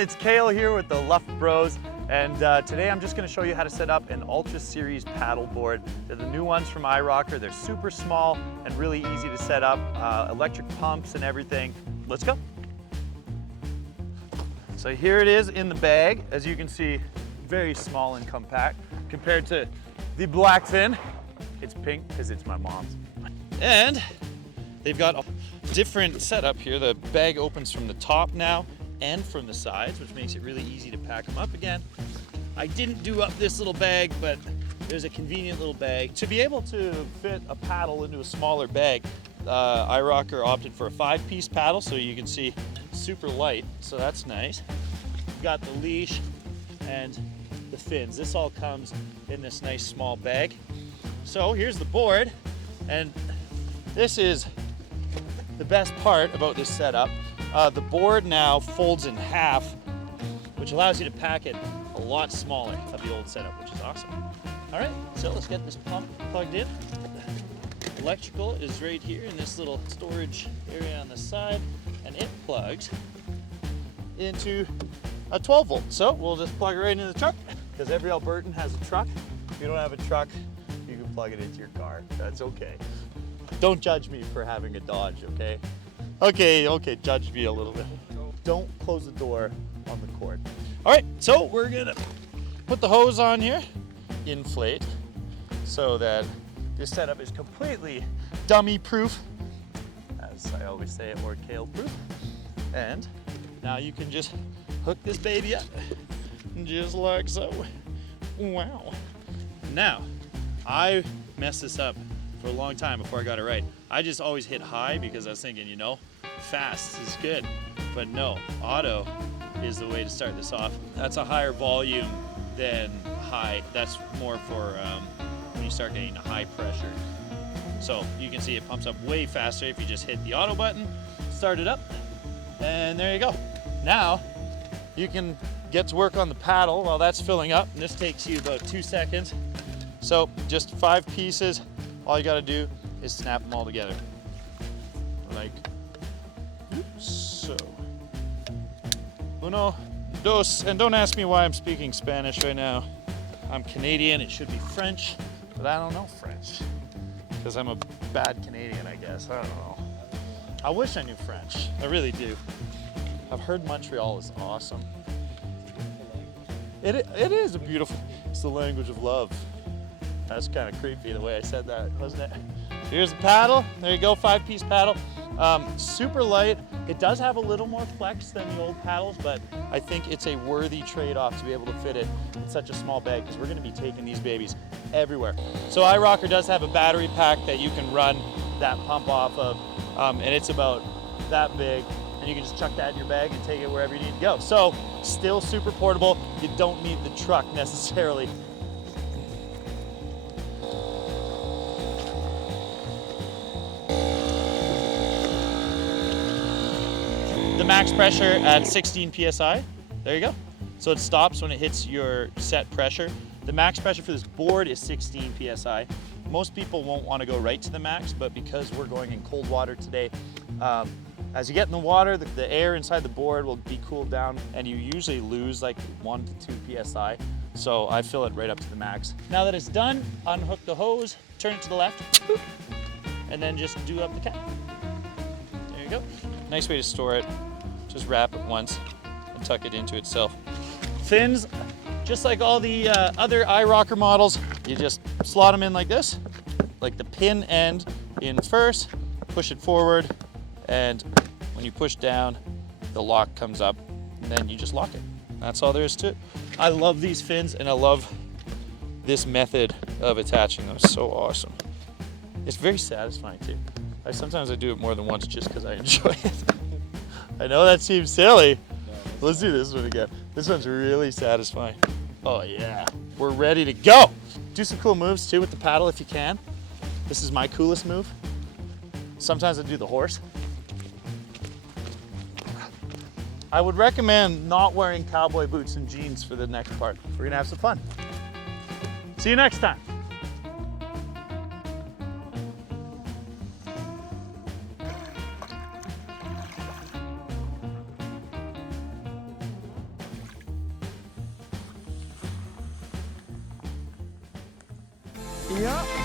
It's Kayle here with the Luff Bros, and today I'm just going to show you how to set up an Ultra Series paddleboard. They're the new ones from iROCKER. They're super small and really easy to set up, electric pumps and everything. Let's go. So here it is in the bag. As you can see, very small and compact compared to the black fin. It's pink because it's my mom's. And they've got a different setup here. The bag opens from the top now and from the sides, which makes it really easy to pack them up again. I didn't do up this little bag, but there's a convenient little bag. To be able to fit a paddle into a smaller bag, iROCKER opted for a 5-piece paddle, so you can see super light, so that's nice. Got the leash and the fins. This all comes in this nice small bag. So here's the board, and this is the best part about this setup. The board now folds in half, which allows you to pack it a lot smaller of the old setup, which is awesome. All right, so let's get this pump plugged in. Electrical is right here in this little storage area on the side, and it plugs into a 12 volt. So we'll just plug it right into the truck, because every Albertan has a truck. If you don't have a truck, you can plug it into your car. That's okay. Don't judge me for having a Dodge, okay? Okay, judge me a little bit. Don't close the door on the cord. All right, so we're gonna put the hose on here, inflate, so that this setup is completely dummy-proof, as I always say, or Kayle-proof. And now you can just hook this baby up, just like so. Wow. Now, I messed this up for a long time before I got it right. I just always hit high because I was thinking, you know, fast is good, but no, auto is the way to start this off. That's a higher volume than high. That's more for when you start getting high pressure. So you can see it pumps up way faster if you just hit the auto button, start it up, and there you go. Now you can get to work on the paddle while that's filling up, and this takes you about 2 seconds. So just 5 pieces. All you gotta do is snap them all together. Like so. Uno, dos, and don't ask me why I'm speaking Spanish right now. I'm Canadian, it should be French, but I don't know French. Because I'm a bad Canadian, I guess, I don't know. I wish I knew French, I really do. I've heard Montreal is awesome. It is a beautiful, it's the language of love. That's kind of creepy the way I said that, wasn't it? Here's the paddle. There you go, 5-piece paddle. Super light. It does have a little more flex than the old paddles, but I think it's a worthy trade-off to be able to fit it in such a small bag, because we're going to be taking these babies everywhere. So iROCKER does have a battery pack that you can run that pump off of, and it's about that big, and you can just chuck that in your bag and take it wherever you need to go. So still super portable. You don't need the truck necessarily. The max pressure at 16 PSI, there you go. So it stops when it hits your set pressure. The max pressure for this board is 16 PSI. Most people won't want to go right to the max, but because we're going in cold water today, as you get in the water, the air inside the board will be cooled down, and you usually lose like 1 to 2 PSI. So I fill it right up to the max. Now that it's done, unhook the hose, turn it to the left, and then just do up the cap. There you go. Nice way to store it. Just wrap it once and tuck it into itself. Fins, just like all the other iROCKER models, you just slot them in like this, like the pin end in first, push it forward, and when you push down, the lock comes up, and then you just lock it. That's all there is to it. I love these fins, and I love this method of attaching them. It's so awesome. It's very satisfying too. Sometimes I do it more than once just because I enjoy it. I know that seems silly. Let's do this one again. This one's really satisfying. Oh yeah, we're ready to go. Do some cool moves too with the paddle if you can. This is my coolest move. Sometimes I do the horse. I would recommend not wearing cowboy boots and jeans for the next part. We're gonna have some fun. See you next time. Yeah.